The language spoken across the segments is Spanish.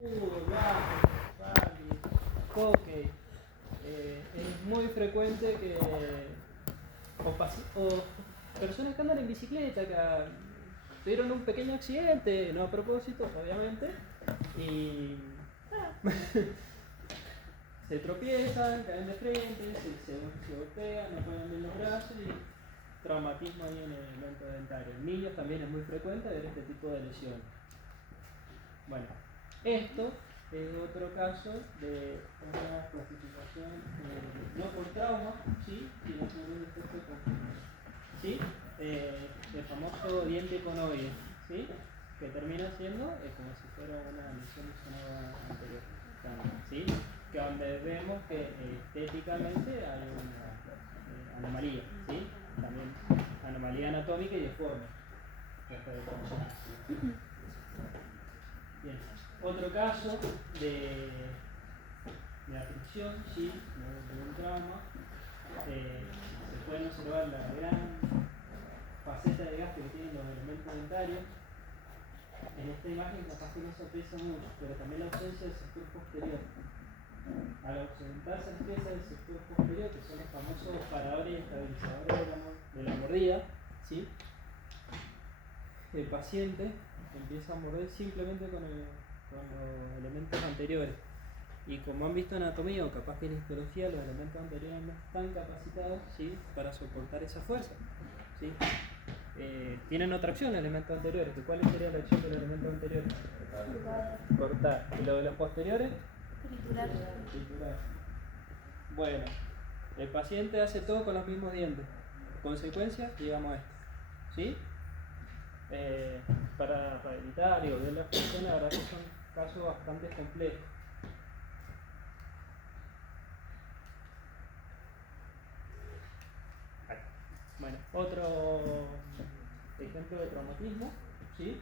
Bajo, rally, hockey. Es muy frecuente que o personas que andan en bicicleta que tuvieron un pequeño accidente, no a propósito, obviamente, y se tropiezan, caen de frente, se golpean, no ponen bien los brazos y traumatismo ahí en el elemento dentario. En niños también es muy frecuente ver este tipo de lesiones. Bueno, esto es otro caso de una clasificación no por trauma, ¿sí? Sino por un defecto congénito, ¿sí? El famoso diente conoide, ¿sí? Que termina siendo como si fuera una lesión lesionada anterior, ¿sí? Que donde vemos que estéticamente hay una anomalía, ¿sí? También anomalía anatómica y deforme. Bien. Otro caso de afección, ¿sí? De un trauma, se pueden observar la gran faceta de gasto que tienen los elementos dentarios. En esta imagen capaz que no se aprecia mucho, pero también la ausencia del sector posterior. Al ausentarse las piezas del sector posterior, que son los famosos paradores y estabilizadores de la mordida, ¿sí? El paciente empieza a morder simplemente con los elementos anteriores. Y como han visto en anatomía o capaz que en histología, los elementos anteriores no están capacitados, ¿sí? Para soportar esa fuerza, ¿sí? Tienen otra acción los elementos anteriores. ¿Cuál sería la acción de los elementos anteriores? Cortar. ¿Y lo de los posteriores? Triturar. Bueno, el paciente hace todo con los mismos dientes. Consecuencia, llegamos a esto, ¿sí? Para evitar y volver la función, la verdad que son casos bastante complejos. Bueno, otro ejemplo de traumatismo, ¿sí?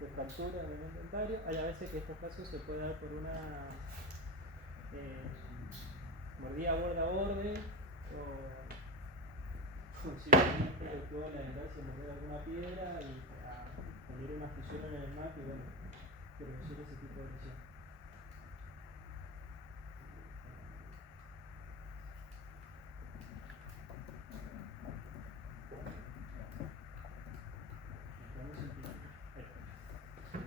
De fractura del elemento dentario. Hay a veces que estos casos se pueden dar por una mordida borde a borde o simplemente le puedo lamentar si morder alguna piedra y poner una fisura en el MAC y bueno, producir ese tipo de lesión.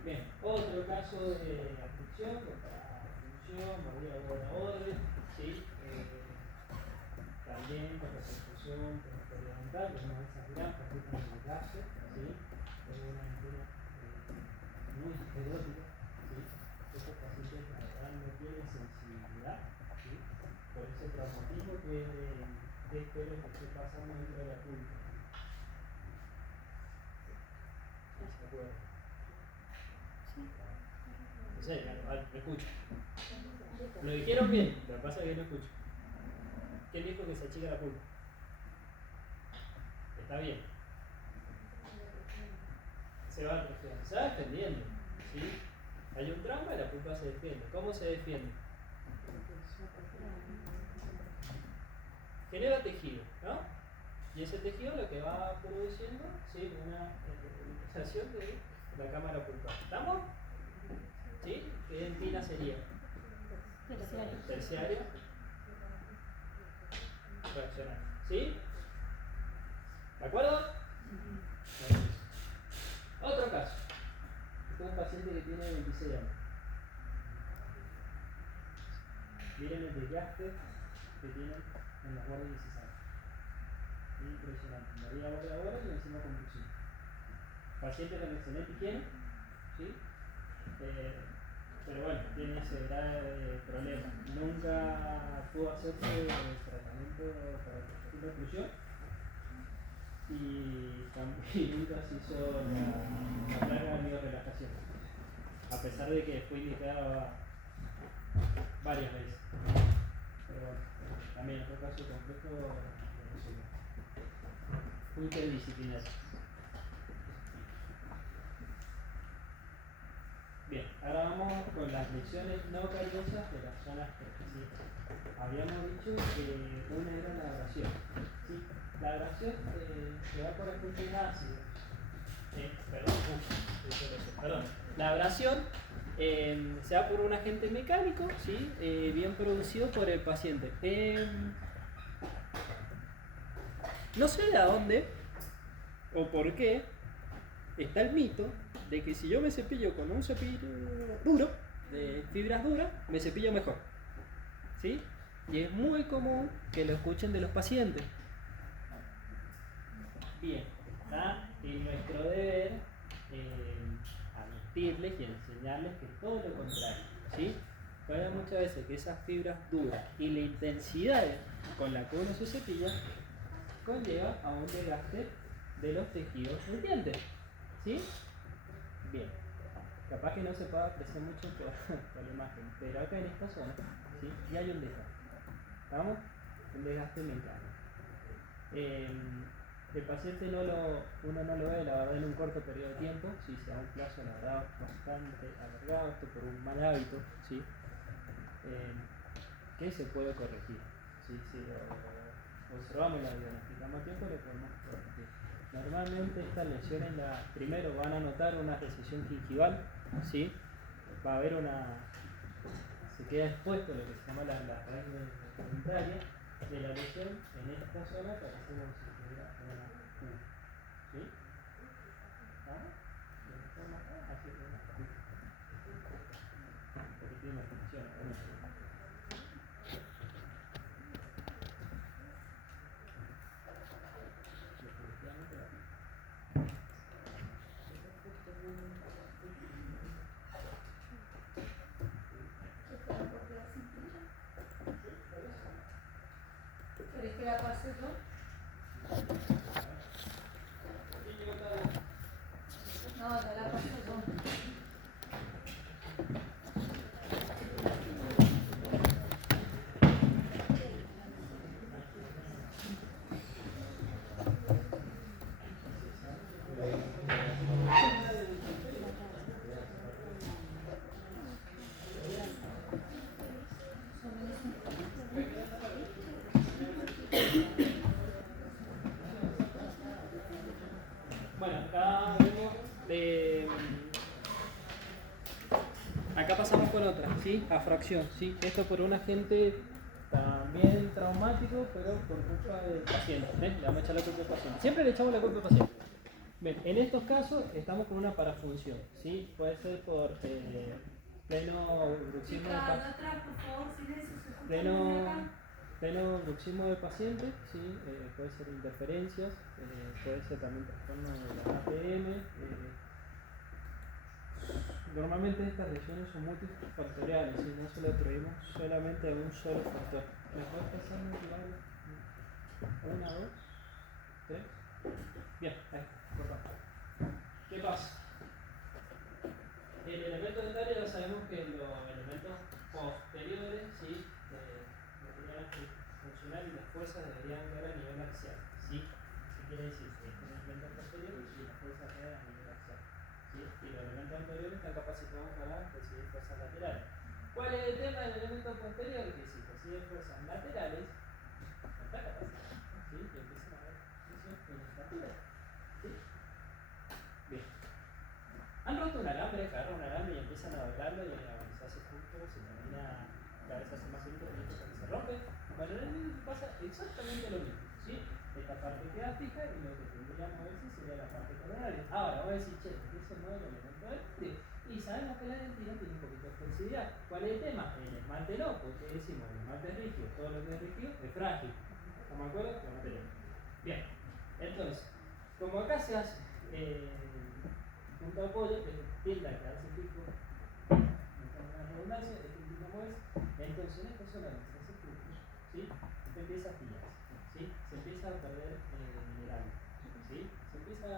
Bien, otro caso de afección, función, mordida borde a borde, ¿sí? También con repercusión periodontal, que es una de esas granjas que están en el gasto, ¿sí? Es una ventana muy erótica, ¿sí? Estos pacientes la verdad no tienen sensibilidad, ¿sí? Por ese traumatismo que es lo que esté pasando dentro de la pulpa. ¿Se acuerdan? No sé, me escucho. Lo dijeron bien, lo que pasa es que no escucho. ¿Quién dijo que se achica la pulpa? Está bien. Se va atrofiando, se va defendiendo, ¿sí? Hay un trauma y la pulpa se defiende. ¿Cómo se defiende? Genera tejido, ¿no? Y ese tejido lo que va produciendo, ¿sí? Una utilización de la cámara pulpar. ¿Estamos? ¿Sí? ¿Qué dentina sería? Terciaria. Fraccionaria. ¿Sí? ¿De acuerdo? Otro caso. Este es un paciente que tiene 26 años. Miren el desgaste que tienen en las guardias incisales. Impresionante. Mordida borde a borde y encima convulsión. Paciente con excelente higiene, ¿sí? Pero bueno, tiene ese grave problema. Nunca pudo hacerse el tratamiento para la oclusión y nunca se hizo la placa de miorrelajación, a pesar de que fue indicada varias veces. Pero bueno, también otro caso complejo interdisciplinario. Bien, ahora vamos con las lesiones no cariosas de las zonas específicas. Habíamos dicho que una era la abrasión, ¿sí? La abrasión se da por agentes ácidos. Perdón. La abrasión Se da por un agente mecánico, ¿sí? Bien producido por el paciente. No sé de dónde o por qué está el mito de que si yo me cepillo con un cepillo duro, de fibras duras, me cepillo mejor, ¿sí? Y es muy común que lo escuchen de los pacientes. Bien, ¿está? Y nuestro deber advertirles y enseñarles que es todo lo contrario, ¿sí? Pasa muchas veces que esas fibras duras y la intensidad con la que uno se cepilla conlleva a un desgaste de los tejidos del diente, ¿sí? Bien, capaz que no se pueda apreciar mucho por la imagen, pero acá en esta zona, ¿sí? Ya hay un desgaste, ¿estamos? Un desgaste mecánico. El paciente uno no lo ve, la verdad, en un corto periodo de tiempo, si se da un plazo, la verdad, bastante alargado, esto por un mal hábito, ¿sí? Que se puede corregir, ¿sí? Si lo observamos y la diagnosticamos a tiempo, lo podemos corregir. Normalmente estas lesiones, primero van a notar una recesión gingival, ¿sí? Va a haber se queda expuesto lo que se llama la raíz dentaria de la lesión. En esta zona parecemos si tuviera una U, ¿sí? ¿Vamos? De esta forma acá, así que una U. Porque tiene una función, ¿Querés que la pase yo? No, ya la paso yo. Bueno, acá vemos acá pasamos con otra, ¿sí? A fracción, ¿sí? Esto por un agente también traumático, pero por culpa del paciente, ¿ves? Le vamos a echar la culpa al paciente. Siempre le echamos la culpa al paciente. Bien, en estos casos estamos con una parafunción, ¿sí? Puede ser por pleno bruxismo pleno bruxismo del paciente, ¿sí? Puede ser interferencias, puede ser también trastorno de la APM. Normalmente estas lesiones son multifactoriales, ¿sí? No se lo atribuimos solamente a un solo factor. ¿Me puedes pasar una, dos, tres? Bien, ahí, cortamos. ¿Qué pasa? El elemento dentario ya sabemos que los elementos posteriores, ¿sí? Deberían funcionar y las fuerzas deberían caer a nivel axial, ¿sí? ¿Qué quiere decir? Que este elemento posterior y las fuerzas caen a nivel axial, ¿sí? Y los elementos anteriores están capacitados para recibir fuerzas laterales. ¿Cuál es el tema del elemento posterior? Que si recibe fuerzas laterales, no está capacitado, ¿sí? Y empiezan a haber tensión en el cartílago, ¿sí? Bien. Han roto un alambre, agarran un alambre y empiezan a doblarlo y se hace justo, se termina, cada vez hace más finito y se rompe. Bueno, en el medio pasa exactamente lo mismo, ¿sí? Esta parte queda fija y lo que tendríamos a veces sería la parte coronaria. Ahora, voy a decir, che, eso no es el elemento del y sabemos que la dentina tiene un poquito de flexibilidad. ¿Cuál es el tema? El esmalte no, porque decimos, el esmalte es rígido, todo lo que es rígido es frágil. ¿Estamos de acuerdo? Pues no tenemos. Bien, entonces, como acá se hace punto de apoyo, que tiende a quedarse fijo, una redundancia, entonces en esta zona donde se hace justo, ¿sí? Se empieza a pillarse, ¿sí? Se empieza a perder mineral, ¿sí? Se empieza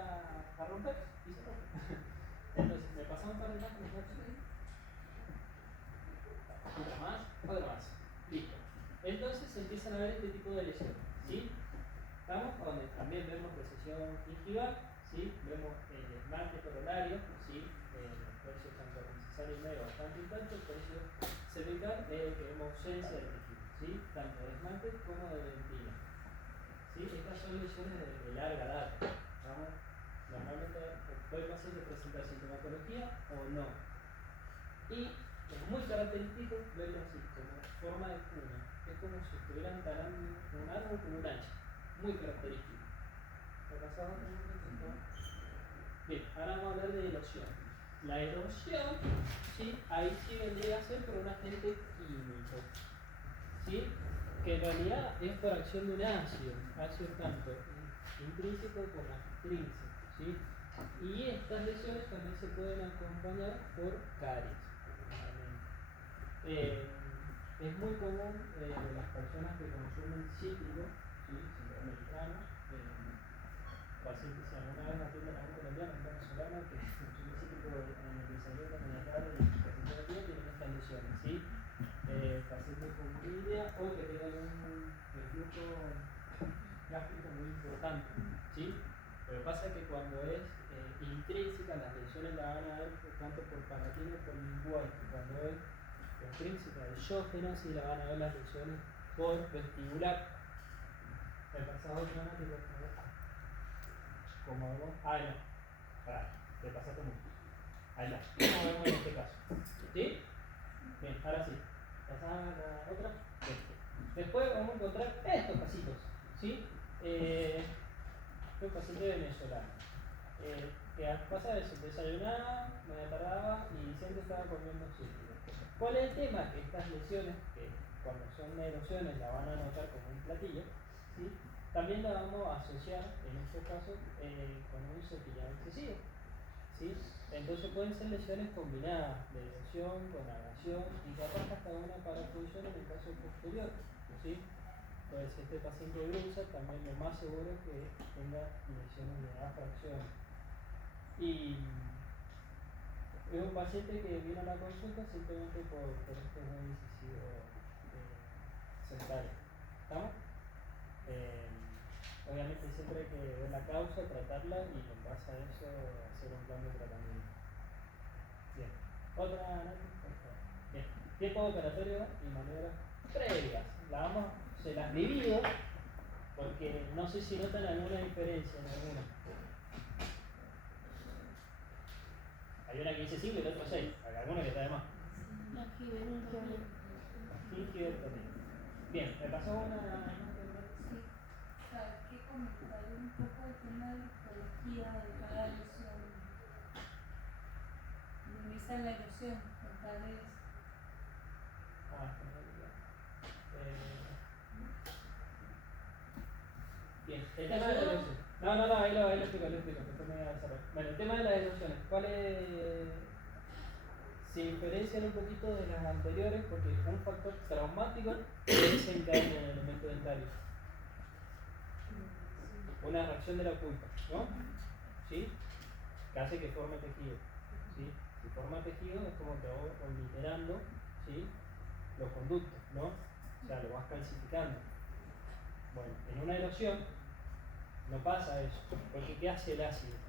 a romper y se rompe. Entonces, me pasamos para el más, otra más, listo. Entonces se empiezan a ver este tipo de lesiones, ¿sí? ¿Estamos? Donde también vemos recesión gingival, ¿sí? Vemos el esmalte coronario, ¿sí? Por eso tanto necesario y medio bastante intacto, por eso cervical que vemos ausencia de tejido, ¿sí? Tanto de esmalte como de dentina, ¿sí? Estas son lesiones de larga data, ¿vamos? Normalmente puede pasar de presentar sintomatología o no. Y es muy característico verlo así, como forma de cuna. Es como si estuvieran talando un árbol con un hacha. Muy característico. ¿Lo pasado? Bien, ahora vamos a hablar de erosión. La erosión, ¿sí? Ahí sí vendría a ser por un agente químico, ¿sí? Que en realidad es por acción de un ácido tanto intrínseco como extrínseco, ¿sí? Y estas lesiones también se pueden acompañar por caries. Es muy común las personas que consumen cítricos, ¿sí? Centroamericanos, pacientes, si alguna vez atienden a un colombiano, un venezolano que consume cítrico en el desayuno, en la tarde y casi todo el día, tienen estas lesiones, ¿sí? Pacientes con lidia o que tengan un flujo gástrico muy importante, ¿sí? Pero pasa que cuando es intrínseca, las lesiones la van a ver tanto por palatino como por lingual, y cuando es extrínseca, exógena, sí la van a ver las lesiones por vestibular. El pasado dramático, como vemos, ahí no, pará, te pasaste mucho. Ahí está, como vemos en este caso, ¿sí? Bien, ahora sí. Pasada la otra. Bien. Después vamos a encontrar estos casitos, ¿sí? Un paciente venezolano. Que pasa eso, desayunaba, me tardaba y siempre estaba comiendo cítrico. ¿Cuál es el tema? Que estas lesiones, que cuando son erosiones la van a notar como un platillo, ¿sí? También la vamos a asociar, en estos casos, con un cepillado excesivo, ¿sí? Entonces pueden ser lesiones combinadas de erosión con agresión y capaz hasta una parafunción en el caso posterior, ¿sí? Entonces, si este paciente bruxa, también lo más seguro es que tenga lesiones de afracción. Y es un paciente que viene a la consulta simplemente por este muy incisivo central. ¿Estamos? Obviamente siempre hay que ver la causa, tratarla y en base a eso hacer un plan de tratamiento. Bien. Otra análisis. Bien. Tiempo operatorio y maniobras previas. Se las divido porque no sé si notan alguna diferencia en alguna. Hay una que dice 5 y la otra 6. Hay alguna que está de más. Bien, me pasó una. Sí, hay que comentar un poco el tema de la histología de cada lesión. Minimizar la erosión, tales. Bien, el tema de la erosión. No, ahí lo explico. Después me voy a desarrollar. Bueno, el tema de las erosiones. ¿Cuál es? Se diferencian un poquito de las anteriores porque un factor traumático desencadena en el elemento dentario. Una reacción de la culpa, ¿no? ¿Sí? Que hace que forme tejido. ¿Sí? Si forma tejido es como que va obliterando, ¿sí? Los conductos, ¿no? O sea, lo vas calcificando. Bueno, en una erosión no pasa eso, porque ¿qué hace el ácido?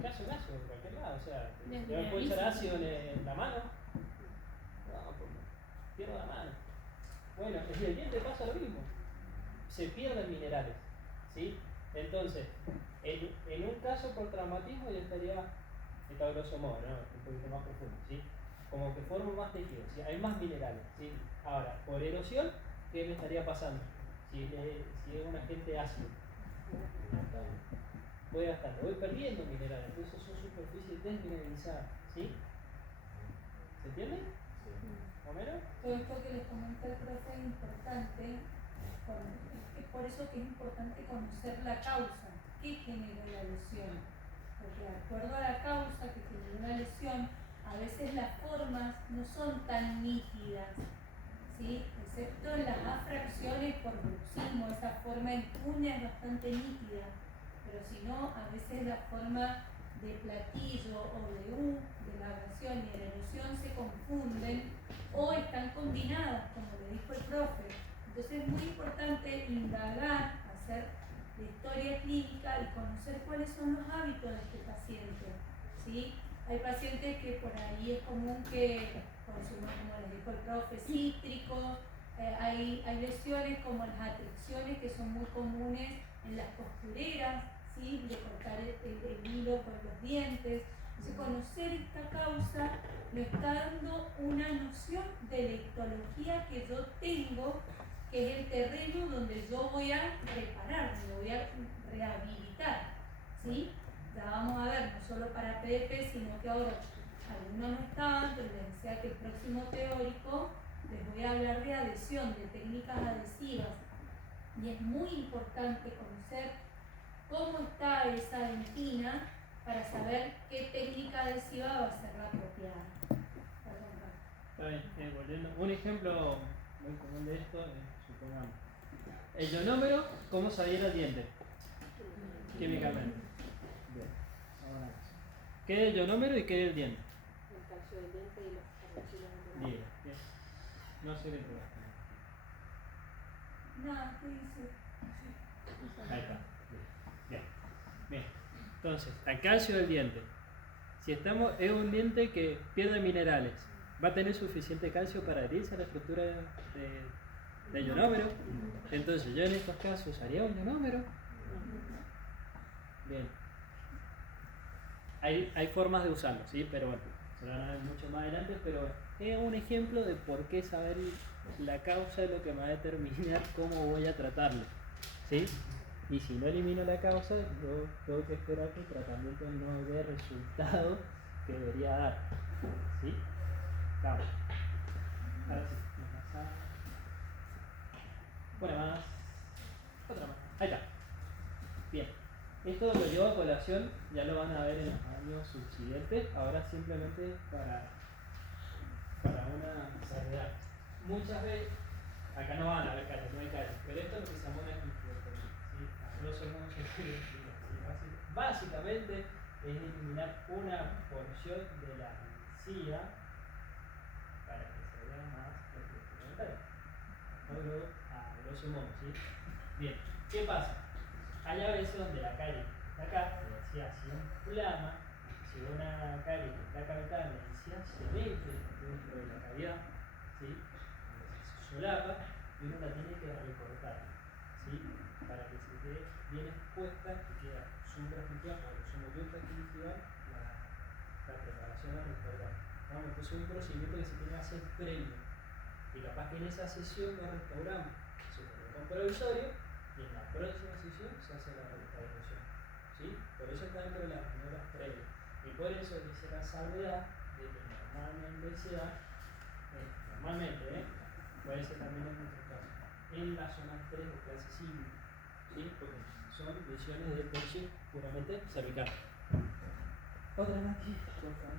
¿Qué hace el ácido en cualquier lado? O sea, ¿yo me puedo echar ácido en la mano? No, pues pierdo la mano. Bueno, en el diente pasa lo mismo. Se pierden minerales, ¿sí? Entonces, en un caso por traumatismo ya estaría, esto a grosso modo, ¿no? Un poquito más profundo, ¿sí? Como que forma más tejido, ¿sí? Hay más minerales, ¿sí? Ahora, por erosión, ¿qué me estaría pasando? Si es un agente ácido, voy perdiendo minerales, entonces son superficies desmineralizadas, ¿sí? ¿Se entiende? ¿O menos? Todo esto que les comenta el profe es importante, es por eso que es importante conocer la causa, qué generó la lesión, porque de acuerdo a la causa que generó la lesión, a veces las formas no son tan nítidas, ¿sí? Excepto en las afracciones por bruxismo, esa forma en uña es bastante nítida, pero si no, a veces la forma de platillo o de U, de la abrasión y de la erosión se confunden o están combinadas, como le dijo el profe. Entonces es muy importante indagar, hacer la historia clínica y conocer cuáles son los hábitos de este paciente, ¿sí? Hay pacientes que por ahí es común que consuman, como les dijo el profe, cítricos, hay lesiones como las atracciones que son muy comunes en las costureras, ¿sí? De cortar el hilo con los dientes. Entonces, conocer esta causa me está dando una noción de la histología que yo tengo, que es el terreno donde yo voy a reparar, donde voy a rehabilitar, ¿sí? Ya vamos a ver, no solo para PDP, sino que ahora algunos no estaban, pero les decía que el próximo teórico les voy a hablar de adhesión, de técnicas adhesivas. Y es muy importante conocer cómo está esa dentina para saber qué técnica adhesiva va a ser la apropiada. Está bien, volviendo. Un ejemplo muy común de esto es, supongamos, el ionómero, ¿cómo se adhiere al diente? Químicamente. Bien, ahora ¿qué es el ionómero y qué es el diente? El calcio del diente y los carboxilos del Bien, bien. No sé qué te. Nada, ¿qué dice? Ahí está. Bien. Bien. Entonces, el calcio del diente. Si estamos, es un diente que pierde minerales, ¿va a tener suficiente calcio para adherirse a la estructura del ionómero? Entonces, yo en estos casos usaría un ionómero. Bien. Hay formas de usarlo, ¿sí? Pero bueno, se lo van a ver mucho más adelante, pero es un ejemplo de por qué saber la causa es lo que me va a determinar cómo voy a tratarlo, ¿sí? Y si no elimino la causa, yo tengo que esperar que el tratamiento no dé el resultado que debería dar, ¿sí? Vamos. Ahora sí, una más. Otra más. Ahí está. Bien. Esto lo llevo a colación, ya lo van a ver en los años subsiguientes, ahora simplemente para una salvedad. Muchas veces, acá no van a ver calles, no hay calles, pero esto es lo que se llama una quinclotomía, ¿sí? A grosso modo se puede decir así. Básicamente es eliminar una porción de la encía para que se vea más complementaria. A grosso modo, ¿sí? Bien, ¿qué pasa? Hay a veces donde la carie está acá, la encía se inflama, si una carie que está cavitada, la encía se mete dentro de la cavidad, ¿sí? Se solapa y uno la tiene que recortar, ¿sí? Para que se quede bien expuesta y queda supragingival o sumoyuntagingival la preparación de restaurar. Vamos, entonces es un procedimiento que se tiene que hacer previo. Y capaz que en esa sesión no restauramos, se coloca un provisorio y en la próxima sesión se hace la restauración, ¿sí? Por eso está dentro de las primeras previas. Y por eso dice la salvedad de que normalmente se da, puede ser también en nuestro caso, en la zona 3 o clase 5, ¿sí? Porque son lesiones de pecho puramente cervical. Otra más aquí, por favor.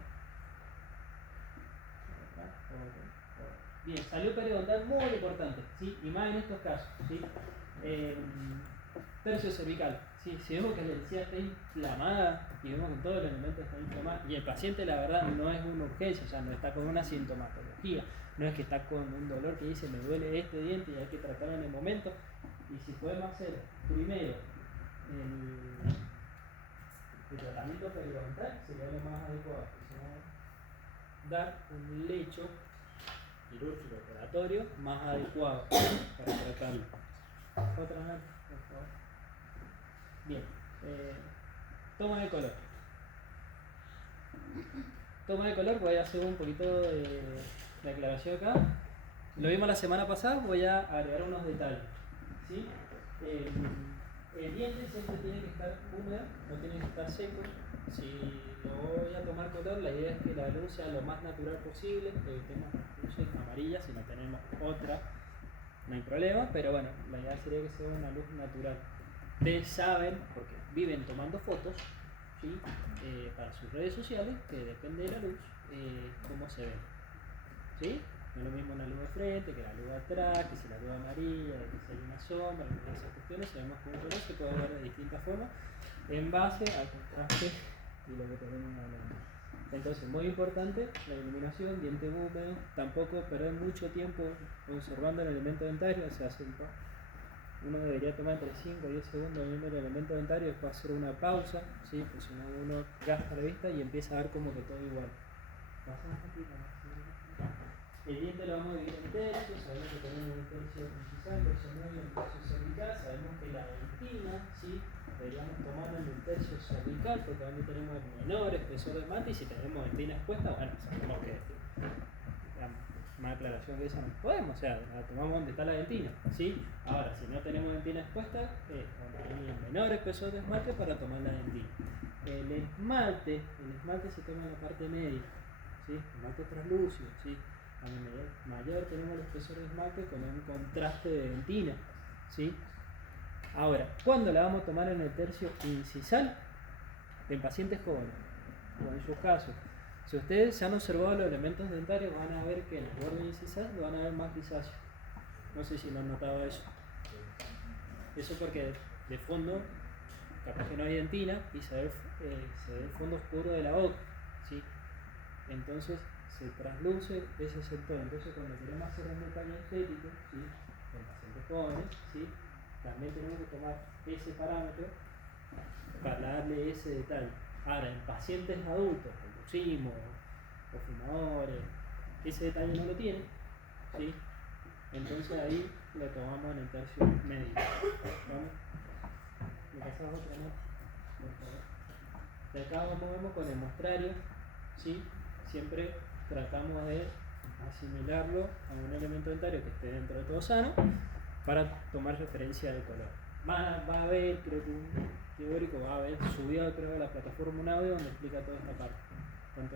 Bien, salud periodontal muy importante, ¿sí? Y más en estos casos, ¿sí? Tercio cervical, ¿sí? Si vemos que la encía está inflamada y vemos que todo el elemento está inflamado y el paciente la verdad no es una urgencia, o sea, no está con una sintomatología, no es que está con un dolor que dice me duele este diente y hay que tratarlo en el momento, y si podemos hacer primero el tratamiento periodontal sería lo más adecuado, dar un lecho quirúrgico operatorio más adecuado para tratarlo. Otra vez, por favor. Bien. Toma de color. Toma de color, voy a hacer un poquito de aclaración acá. Lo vimos la semana pasada, voy a agregar unos detalles, ¿sí? El diente siempre tiene que estar húmedo, no tiene que estar seco. Si lo voy a tomar color, la idea es que la luz sea lo más natural posible, evitemos luces amarillas, si no tenemos otra, no hay problema, pero bueno, la idea sería que sea una luz natural. Ustedes saben, porque viven tomando fotos, ¿sí? Para sus redes sociales, que depende de la luz, cómo se ve, ¿sí? No es lo mismo una luz de frente que la luz de atrás, que si la luz amarilla, que si hay una sombra, que esas cuestiones, sabemos que un color se puede ver de distintas formas en base al contraste y lo que tenemos hablando. Entonces, muy importante, la iluminación, diente húmedo, tampoco perder mucho tiempo observando el elemento dentario, o sea, uno debería tomar entre 5 y 10 segundos viendo el elemento dentario, después hacer una pausa, ¿sí? Pues si no uno gasta la vista y empieza a ver como que todo igual. El diente lo vamos a dividir en tercios, sabemos que tenemos un tercio incisal, un tercio medio, un tercio cervical, sabemos que la dentina, ¿sí? deberíamos tomar en el tercio cervical, porque donde tenemos el menor espesor de esmalte, y si tenemos dentina expuesta, bueno, sabemos que más aclaración que esa no podemos, o sea, la tomamos donde está la dentina, ¿sí? Ahora, si no tenemos dentina expuesta, donde hay el menor espesor de esmalte para tomar la dentina. El esmalte se toma en la parte media, ¿sí? Esmalte translúcido, ¿sí? A mayor tenemos el espesor de esmalte con un contraste de dentina, ¿sí? Ahora, ¿cuándo la vamos a tomar en el tercio incisal? En pacientes jóvenes, o en sus casos. Si ustedes se han observado los elementos dentarios, van a ver que en el borde incisal lo van a ver más grisáceo. No sé si lo han notado eso. Eso porque de fondo, capaz que no hay dentina y se ve el fondo oscuro de la boca, ¿sí? Entonces se trasluce ese sector. Entonces cuando queremos hacer un detalle estético, ¿sí? En pacientes jóvenes, ¿sí? También tenemos que tomar ese parámetro para darle ese detalle. Ahora, en pacientes adultos, con bruxismo o fumadores, ese detalle no lo tienen, ¿sí? Entonces ahí lo tomamos en el tercio medio. ¿Vamos? ¿Me pasas otra, no? Por favor. De acá vamos con el mostrario, ¿sí? Siempre tratamos de asimilarlo a un elemento dentario que esté dentro de todo sano para tomar referencia de color. Va a haber, creo que un teórico va a haber subido, creo, a la plataforma un audio donde explica toda esta parte, tanto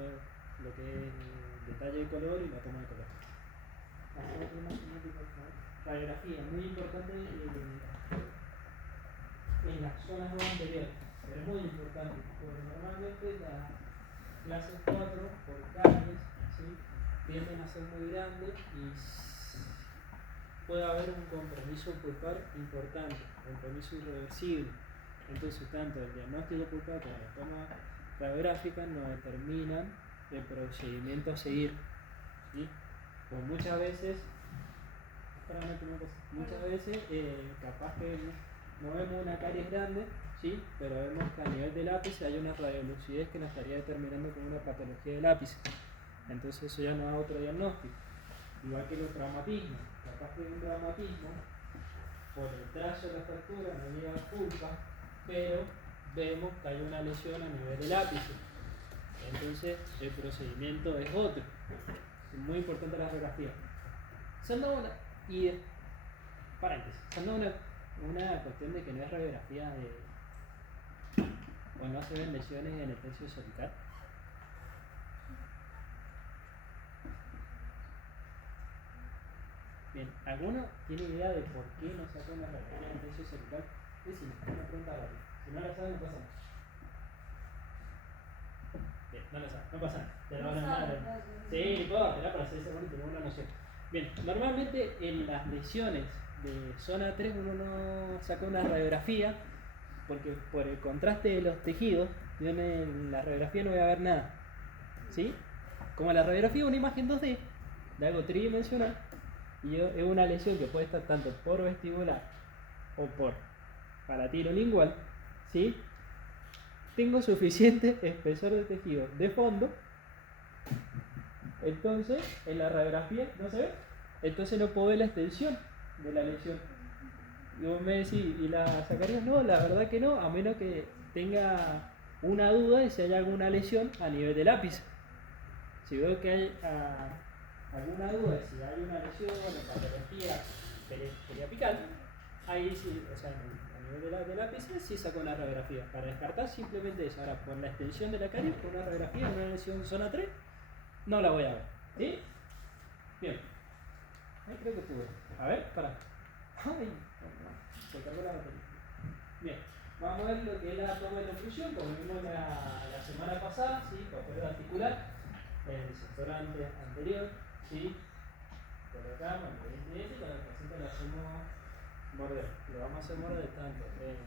lo que es el detalle de color y la toma de color. Radiografía, muy importante en las zonas no anteriores, pero es muy importante porque normalmente las clases 4 por caries, ¿sí? Tienden a ser muy grandes y puede haber un compromiso pulpar importante, compromiso irreversible. Entonces, tanto el diagnóstico pulpar como la toma radiográfica nos determinan el procedimiento a seguir, ¿sí? Pues muchas veces, capaz que no vemos una caries grande, ¿sí? Pero vemos que a nivel del ápice hay una radiolucidez que nos estaría determinando como una patología del ápice. Entonces eso ya nos da otro diagnóstico. Igual que los traumatismos. Capaz que un traumatismo, por el trazo de la fractura, no llega a pulpa, pero vemos que hay una lesión a nivel del ápice. Entonces el procedimiento es otro. Es muy importante la radiografía. Se han dado una cuestión de que no es radiografía o no se ven lesiones en el tercio cervical. Bien, ¿alguno tiene idea de por qué no saca una radiografía en el tercio cervical? Es una pregunta rápida. Si no la saben, no pasa nada. Bien, no la saben, no pasa nada. Te la van a dar. Sí, ni puedo, era para hacer ese bonito, tengo una noción. Bien, normalmente en las lesiones de zona 3 uno no saca una radiografía porque por el contraste de los tejidos, yo en la radiografía no voy a ver nada. ¿Sí? Como la radiografía es una imagen 2D de algo tridimensional, y es una lesión que puede estar tanto por vestibular o por palatino-lingual, ¿sí? Tengo suficiente espesor de tejido de fondo, entonces en la radiografía no se ve, entonces no puedo ver la extensión de la lesión. Y vos me decís, ¿y la sacarías? No, la verdad que no, a menos que tenga una duda de si hay alguna lesión a nivel del ápice. Si veo que hay alguna duda de si hay una lesión o patología periapical, ahí sí, o sea, a nivel del ápice sí saco una radiografía. Para descartar simplemente eso. Ahora, por la extensión de la caries, por una radiografía, una lesión zona 3, no la voy a ver. ¿Sí? Bien. Ahí creo que pude. A ver, para. Ay, se cargó la batería. Bien. Vamos a ver lo que es la toma de la oclusión, como vimos la semana pasada, ¿sí? Papel articular, el sector anterior, ¿sí? Por acá, bueno, con el paciente le hacemos morder. Lo vamos a hacer morder tanto en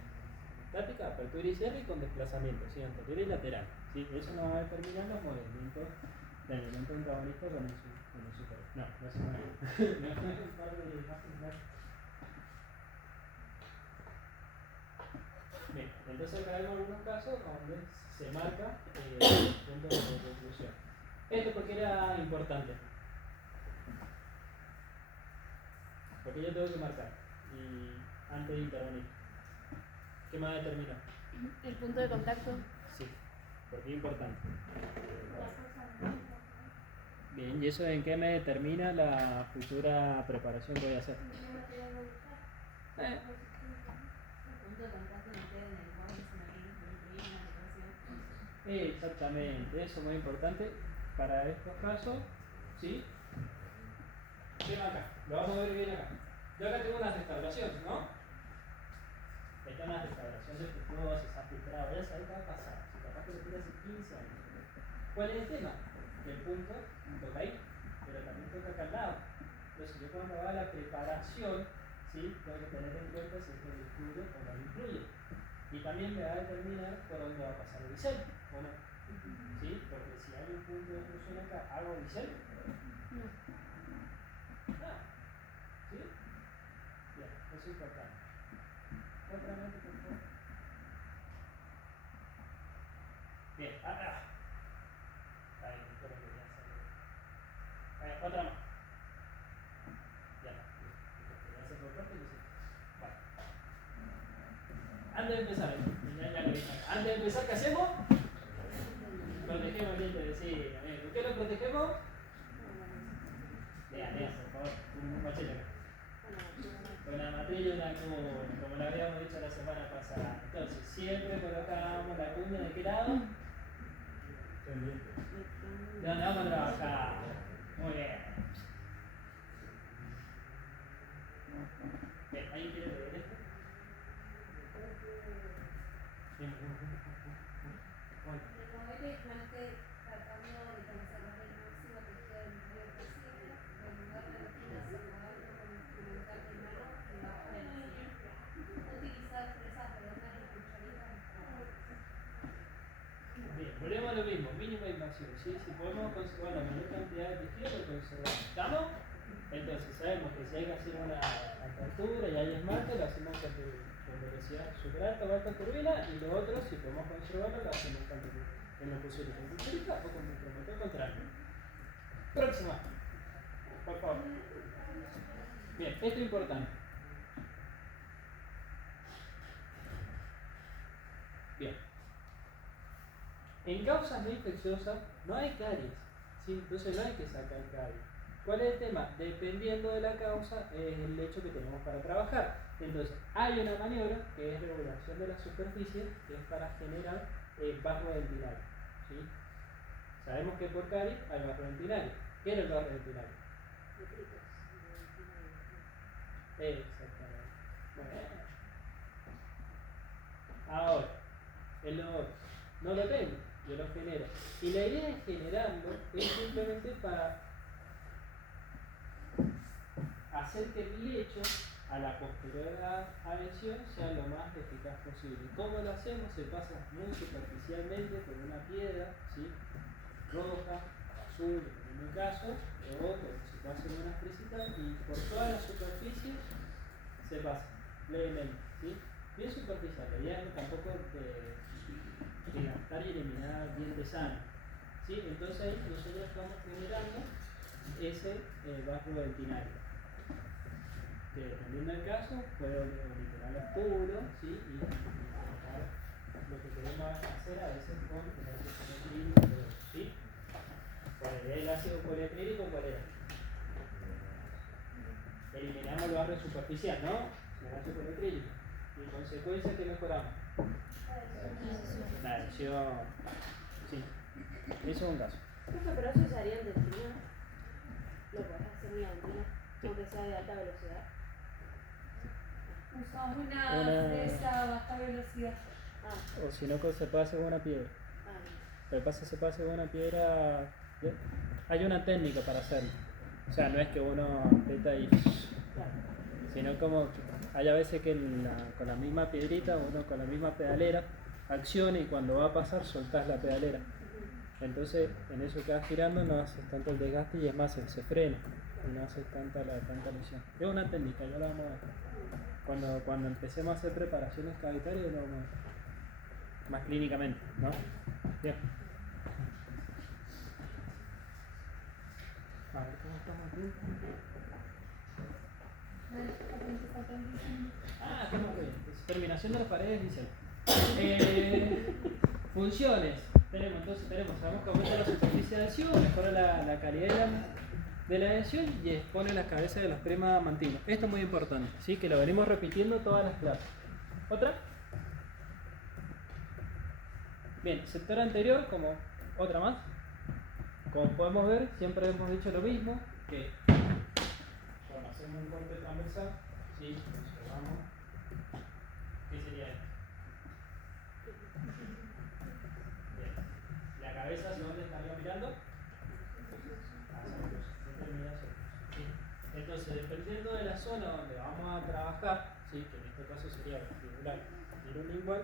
estática, apertura y cierre y con desplazamiento, ¿sí? Anterior y lateral, ¿sí? Eso nos va a determinar los movimientos del elemento antagonista con el superior. No se mueve. No es un par de imágenes. Bien, entonces acá vemos algunos casos donde se marca el punto de conclusión. Esto porque era importante. Porque yo tengo que marcar y antes de intervenir. ¿Qué más determinó? El punto de contacto. Sí, porque es importante. Bien, ¿y eso en qué me determina la futura preparación que voy a hacer? El punto de contacto no queda en el borde, sino que incluye una decoración. Exactamente, eso es muy importante para estos casos, ¿sí? Ven acá, lo vamos a ver bien acá. Yo acá tengo una restauración, ¿no? Esta es una restauración defectuosa, se ha filtrado, ya sabes qué va a pasar. Si capaz que lo tiras hace 15 años. ¿Cuál es el tema? El punto toca ahí, pero también toca acá al lado. Entonces yo cuando haga la preparación, ¿sí? Tengo que tener en cuenta si esto lo incluye o no lo incluye. Y también me va a determinar por dónde va a pasar el bisel, ¿o no? ¿Sí? Porque si hay un punto de fusión acá, ¿hago bisel? No. Ah, ¿sí? Bien, eso es importante. Otra vez, por favor. Bien, ahora. Ahí, esto lo quería hacer. Otra más. Ya, ya se fue corto, entonces. Vale. Antes de empezar, ya lo dije. Antes de empezar, ¿qué hacemos? Protegemos el diente, sí. ¿Por qué lo protegemos? Lea, por favor. Un machete acá. Con la matilla y una cuña, como lo habíamos dicho la semana pasada. Entonces, siempre colocamos la cuña de qué lado? ¿De dónde vamos a trabajar? Muy bien. Bien, ¿alguien quiere leer esto? Bien. Remover el esmalte tratando de conservar el máximo tejido dentario posible, remover la retina sin moverlo con un instrumental de mano en baja velocidad. Utilizar fresas redondas y cucharitas Bien, volvemos a lo mismo, mínima invasión, ¿sí? Si podemos conservar la menor cantidad de tejido, lo conservamos. ¿Estamos? Entonces sabemos que si hay que hacer una apertura y hay esmalte, lo hacemos con velocidad super alta o alta turbina, y lo otro, si podemos conservarlo, lo hacemos en lo posible con cucharita o con el promotor contrario. Próxima, por favor. Bien, esto es importante. Bien. En causas no infecciosas no hay caries, ¿sí? Entonces no hay que sacar caries. ¿Cuál es el tema? Dependiendo de la causa es el hecho que tenemos para trabajar. Entonces hay una maniobra que es regulación de la superficie, que es para generar barro dentinario, ¿sí? Sabemos que por caries hay barro dentinario. ¿Qué era el barro dentinario? Exactamente. Bueno. Ahora, el otro, no lo tengo, yo lo genero. Y la idea de generarlo es simplemente para hacer que el lecho a la posterior adhesión sea lo más eficaz posible. ¿Cómo lo hacemos? Se pasa muy superficialmente con una piedra, ¿sí? Roja, azul, en el caso, o se pasa en una fresita y por toda la superficie se pasa levemente, ¿sí? Bien superficial, la idea es tampoco de gastar y eliminar dientes sanos, ¿sí? Entonces ahí nosotros estamos generando ese barro dentinario, que dependiendo del caso puede literal oscuro, ¿sí? Y lo que queremos hacer a veces con el ácido clorhídrico, ¿sí? El ácido clorhídrico, ¿cuál era? Eliminamos el barro superficial, ¿no? El ácido clorhídrico. Y en consecuencia, ¿qué mejoramos? La adhesión. Sí, eso es un caso. Profe, pero eso se haría en dentina. Lo podés hacer en la dentina, aunque sea de alta velocidad. Usamos una fresa a baja velocidad. O si no, se puede hacer con una piedra. Lo que pasa es que se puede hacer con una piedra. Hay una técnica para hacerlo. O sea, no es que uno aprieta y. Sino como hay a veces que con la misma piedrita, uno con la misma pedalera, acciona y cuando va a pasar soltás la pedalera. Entonces, en eso que vas girando no haces tanto el desgaste y es más, se frena y no haces tanta lesión. Es una técnica, ya la vamos a ver. Cuando empecemos a hacer preparaciones cavitarias, lo vamos a ver más clínicamente, ¿no? Bien. A ver, ¿cómo estamos aquí? Ah, ¿cómo que? Terminación de las paredes bisel. Funciones. Sabemos que aumenta la superficie de adhesión, mejora la calidad de la adhesión y expone las cabezas de los prisma-mantinos. Esto es muy importante, ¿sí? Que lo venimos repitiendo todas las clases. ¿Otra? Bien, sector anterior, como otra más. Como podemos ver, siempre hemos dicho lo mismo, que cuando hacemos un corte transversal, ¿sí? Observamos, ¿qué sería esto? Bien. La cabeza, ¿hacia dónde estaría mirando? Hacia el cruce. Siempre mira hacia el cruce, ¿sí? Entonces, dependiendo de la zona donde vamos a trabajar, ¿sí? Que en este caso sería vestibular y lingual,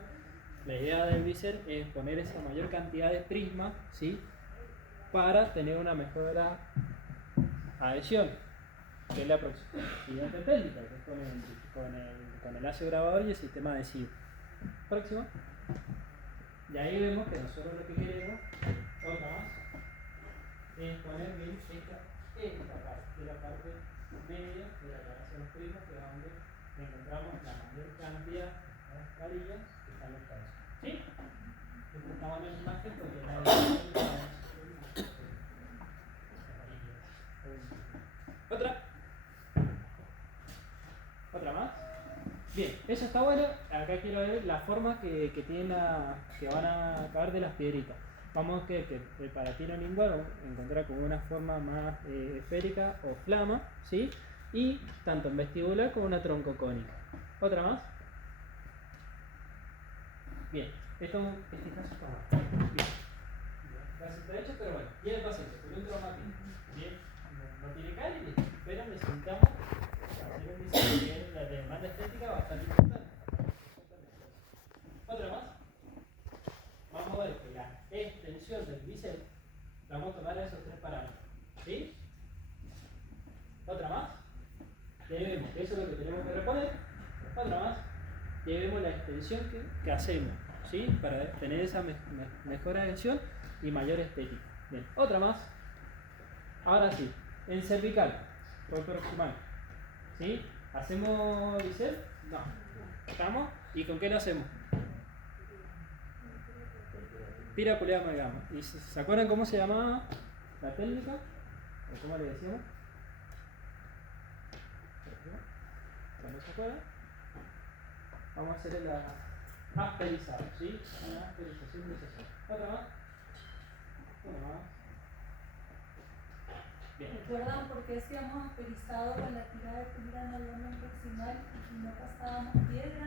la idea del bisel es poner esa mayor cantidad de prisma, ¿sí? Para tener una mejor adhesión, que es la proximidad técnica, que es con el ácido grabador y el sistema adhesivo. Próximo. Y ahí vemos que nosotros lo que queremos, otra más, es poner bien esta parte, que es la parte media de la cabeza de los prismas, que es donde encontramos la mayor cantidad de varillas que están los cabezas. ¿Sí? Estamos en la imagen porque la otra más. Bien, eso está bueno. Acá quiero ver las formas que que van a caer de las piedritas. Vamos que para tiro lingual vamos a encontrar como una forma más esférica o flama, ¿sí? Y tanto en vestibular como una troncocónica. ¿Otra más? Bien, este caso está mal. Bien. Casi está hecho, pero bueno. Y el paciente, con un traumatismo. Bien, no tiene caries, pero necesitamos hacer un diseño que es la demanda estética bastante importante. Otra más. Vamos a ver que la extensión del bisel la vamos a tomar a esos tres parámetros. ¿Sí? Otra más. Y ahí vemos que eso es lo que tenemos que reponer. Otra más. Y ahí vemos la extensión que hacemos, ¿sí? Para tener esa mejor adhesión y mayor estética. Bien, otra más. Ahora sí, en cervical, por proximal. ¿Sí? ¿Hacemos bisel? No. ¿Estamos? ¿Y con qué lo hacemos? Tira culeada amalgama. ¿Y se acuerdan cómo se llamaba la técnica? ¿O cómo le decíamos? ¿No se acuerdan? Vamos a hacer el asperizado, ¿sí? Una asperización de sesión. ¿Otra más? Una más. Bien. ¿Recuerdan por qué hacíamos asperizado con la tirada de punta amalgama proximal y no pasábamos piedra?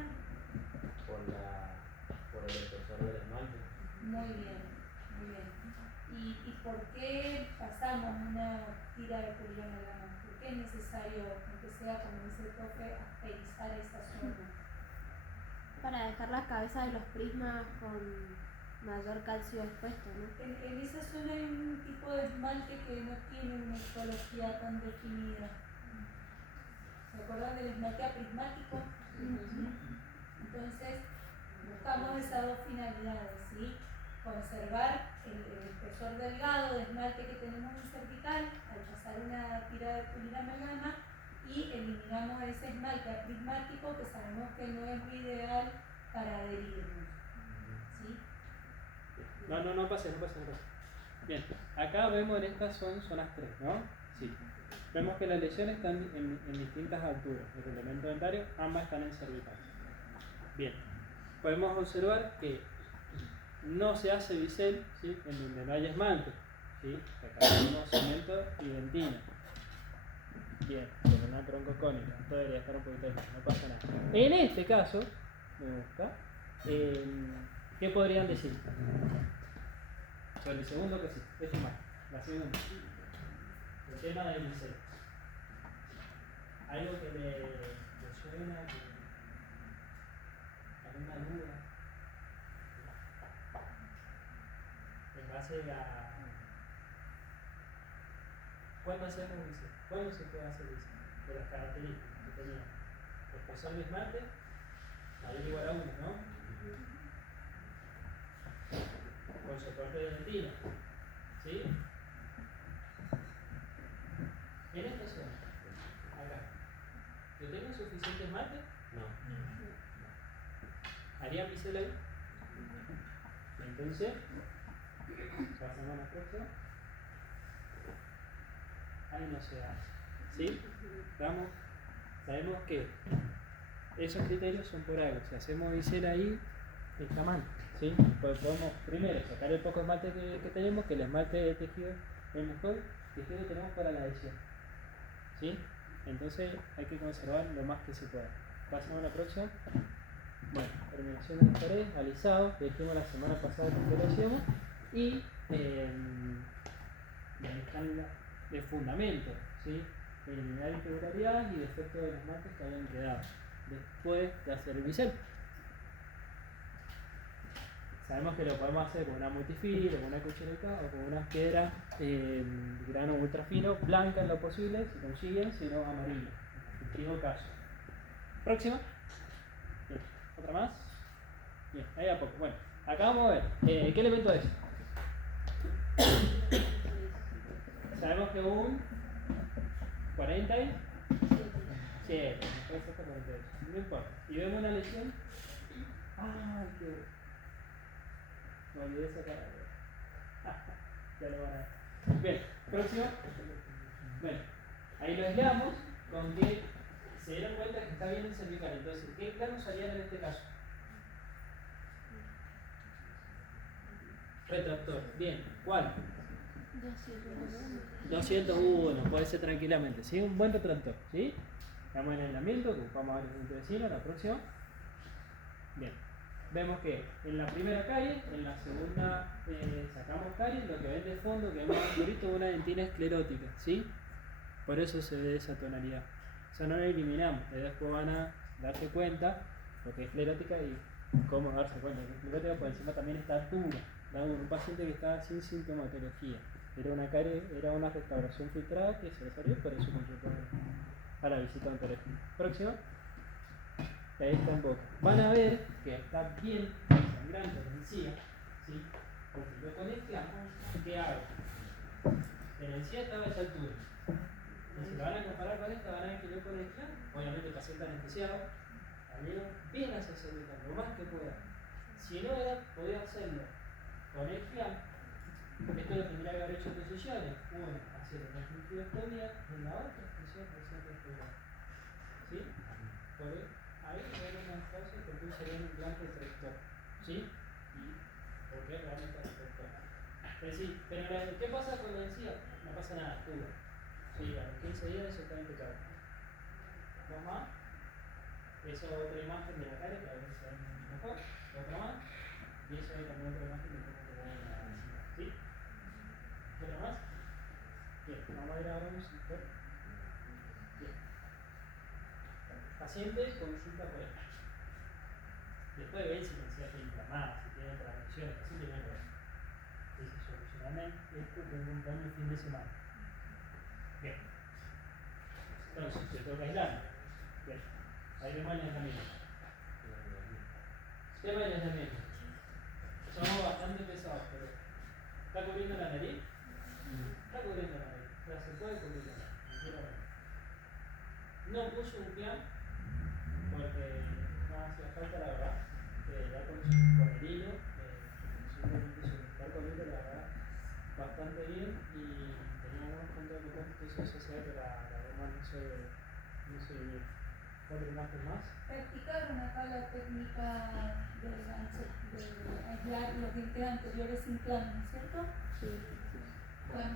Por el espesor del esmalte. Muy bien, muy bien. ¿Y por qué pasamos una tira de poliamalgama? ¿Por qué es necesario, aunque sea como dice el profe, asperizar esa zona? Para dejar las cabezas de los prismas con mayor calcio expuesto, ¿no? En esa zona hay un tipo de esmalte que no tiene una histología tan definida. ¿Se acuerdan del esmalte aprismático? Entonces, buscamos esas dos finalidades, ¿sí? Conservar el espesor delgado de esmalte que tenemos en cervical al pasar una tira de poliamalgama y eliminamos ese esmalte aprismático que sabemos que no es lo ideal para adherirnos, ¿sí? No pase. Bien, acá vemos en estas son las tres, ¿no? Sí. Vemos que las lesiones están en distintas alturas. El elemento dentario, ambas están en cervical. Bien, podemos observar que no se hace bisel, ¿sí? En donde no hay esmalte, ¿sí? Acá tenemos cemento y dentina. Bien, con una troncocónica. Esto debería estar un poquito más, no pasa nada. En este caso, me gusta. ¿Qué podrían decir? Sobre el segundo que sí, este más, la segunda. El tema del bisel. Algo que le suena, alguna duda. En base a. ¿Cuándo hacemos bisel? ¿Cuándo se puede hacer bisel? De las características que teníamos. Espesor de esmalte, mayor o igual a 1, ¿no? Con soporte de dentina, ¿sí? En esta zona, acá, ¿Yo tengo suficiente esmalte? No. ¿Haría bisel ahí? Entonces, pasamos a la próxima. Ahí no se hace. ¿Sí? Vamos. Sabemos que esos criterios son por algo. Si hacemos bisel ahí, está mal. ¿Sí? Pues podemos primero sacar el poco esmalte que tenemos, que el esmalte de tejido es el mejor tejido que tenemos para la adhesión. ¿Sí? Entonces hay que conservar lo más que se pueda. Pasamos a la próxima. Bueno, terminación de las paredes, alisado, que dijimos la semana pasada que lo hacíamos. Y ahí están el fundamento, ¿sí? Eliminar irregularidades y defectos de los marcos que hayan quedado después de hacer el bisel. Sabemos que lo podemos hacer con una multifil, con una cucharita o con unas piedras de grano ultra fino, blanca en lo posible, si consiguen, si no amarillo. En caso. Próxima. Bien. ¿Otra más? Bien, ahí a poco. Bueno, acá vamos a ver. ¿Qué elemento es? Sabemos que un 47, no importa. Y vemos una lesión. ¡Ah, qué! Me olvidé sacar algo. Ya lo van a ver. Bien, próximo. Bueno, ahí lo aislamos con que se dieron cuenta que está bien el cervical. Entonces, ¿qué plano usarían en este caso? Retractor. Bien, ¿cuál? 201, puede ser tranquilamente. ¿Sí? Un buen retractor. ¿Sí? Estamos en aislamiento, ocupamos a los vecinos. La próxima. Bien. Vemos que en la primera carie, en la segunda sacamos carie, lo que ven de fondo, que vemos clarito, una dentina esclerótica, ¿sí? Por eso se ve esa tonalidad. O sea, no la eliminamos, después van a darse cuenta lo que es esclerótica y cómo darse cuenta. La esclerótica por encima también está dura, un paciente que estaba sin sintomatología. Era una carie, era una restauración filtrada que se le salió, por eso consultó a la visita oncológica. Próximo. Ahí está en boca. Van a ver que está bien sangrante la encía, ¿sí? Porque yo con el flanco, ¿qué hago? La encía estaba a esa altura. Y si lo van a comparar con esta, van a ver que yo con el flanco, obviamente paciente anestesiado, también bien hacia ese cervical, lo más que pueda. Si no era, podía hacerlo con el flanco. Esto lo tendría que haber hecho en dos sesiones. Una, hacer la conjuntivotomía, en la otra, sesión recién. ¿Sí? Por eso. Ahí ven unas cosas que tú serían un gran retractor, ¿sí? ¿Y por qué realmente retractor? Es decir, pero ¿qué pasa con la encía? No pasa nada, tuvo. Sí, a los 15 días eso está impecable. Dos más. Eso es otra imagen de la cara que a veces se ve mucho mejor. Otra más. Y eso es también otra imagen de cómo te va en la encía. ¿Sí? ¿Otra más? Bien, vamos a ir ahora un sector. Bien. Paciente consulta por esto. Después ven si la encía está inflamada, si tiene transmisiones, así tiene que ver. Dice solucionalmente esto tengo un daño el fin de semana. Bien. Entonces, se toca aislar. Bien. Ahí vemos el aislamiento. Tema del aislamiento. Somos bastante pesados, pero ¿está cubriendo la nariz? Está cubriendo la nariz. Pero se puede cubrir la nariz. No puso un plan porque no hacía falta, la verdad. Ya con el hilo, simplemente solicitar con hilo, la verdad, bastante bien y teníamos unos puntos de contacto, entonces eso hace que la goma no se divide. ¿Otra imagen más? Practicaron acá la técnica de aislar los dientes anteriores sin plan, ¿no es cierto? Sí. Bueno,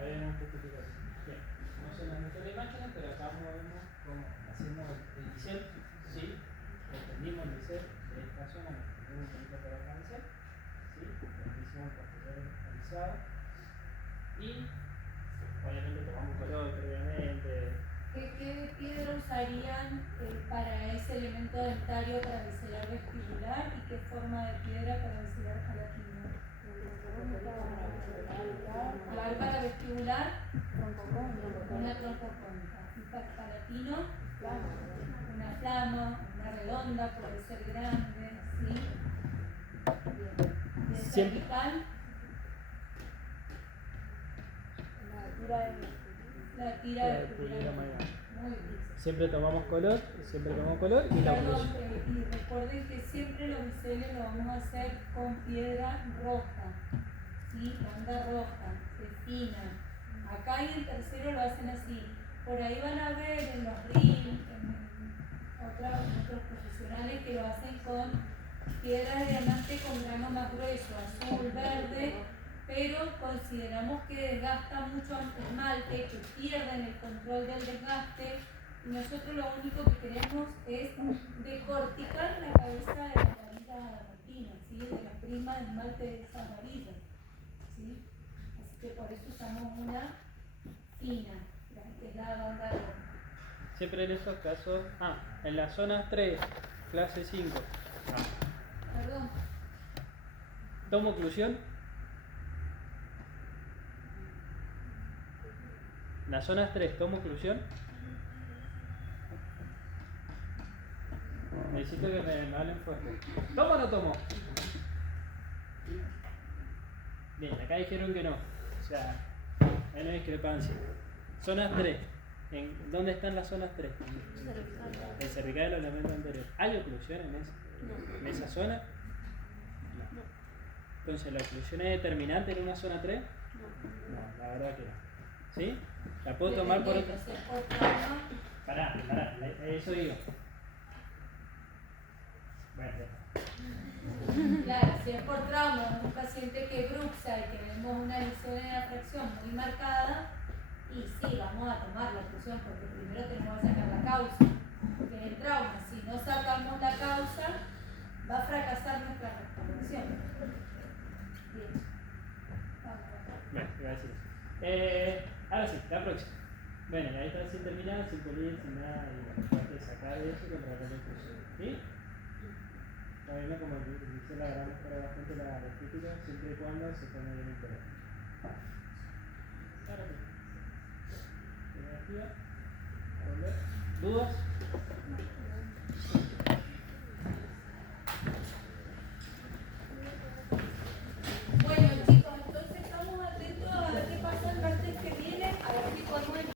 A ver, un poquito de eso. Bien. No se nos metió la imagen, pero acá vemos cómo hacemos el bisel, ¿sí? Entendimos el bisel de esta zona, nos tenemos un poquito para alcanzar, ¿sí? Hicimos el posterior alisado y obviamente tomamos color previamente. ¿Qué piedra usarían para ese elemento dentario para biselar vestibular y qué forma de piedra para biselar palatino? Para vestibular, una troncocónica. Y para palatino, una flama, una redonda, puede ser grande, ¿sí? Bien. De cervical, La tira La de de pulguera amalgama. Muy bien. Siempre tomamos color y la Perdón, oclusión. y recuerden que siempre los biseles lo vamos a hacer con piedra roja, ¿sí? Onda roja, de fina. Acá en el tercero lo hacen así. Por ahí van a ver en los reels, otros profesionales que lo hacen con piedra de diamante con grano más grueso, azul, verde, pero consideramos que desgasta mucho esmalte, que pierden el control del desgaste. Y nosotros lo único que queremos es decorticar la cabeza de la varilla martina, ¿sí? De la prima de esmalte de esas varillas, ¿sí? Así que por eso usamos una fina, que es la banda roja. Siempre en esos casos, en la zona 3, clase 5, Perdón, tomo oclusión. En la zona 3, tomo oclusión. Necesito que me hablen fuerte. ¿Tomo o no tomo? Bien, acá dijeron que no. O sea, hay una discrepancia. Zonas 3. ¿Dónde están las zonas 3? El cervical y los elementos anteriores. ¿Hay oclusión en esa zona? No. Entonces, ¿la oclusión es determinante en una zona 3? No, la verdad que no. ¿Sí? ¿La puedo tomar por otra? Pará, eso digo. Bueno, claro, si es por trauma, un paciente que bruxa y que vemos una lesión en la fracción muy marcada, y sí, vamos a tomar la oclusión porque primero tenemos que sacar la causa, que es el trauma. Si no sacamos la causa, va a fracasar nuestra restauración. Bien. bueno, iba a decir eso. Ahora sí, la próxima. Bueno, ahí está sin terminar, sin pulir, sin nada, y aparte de sacar eso contra la oclusión. ¿Sí? Está viendo como dice la gran mejora bastante la estética, siempre y cuando se pone bien el color. Ahora sí. ¿Dudas?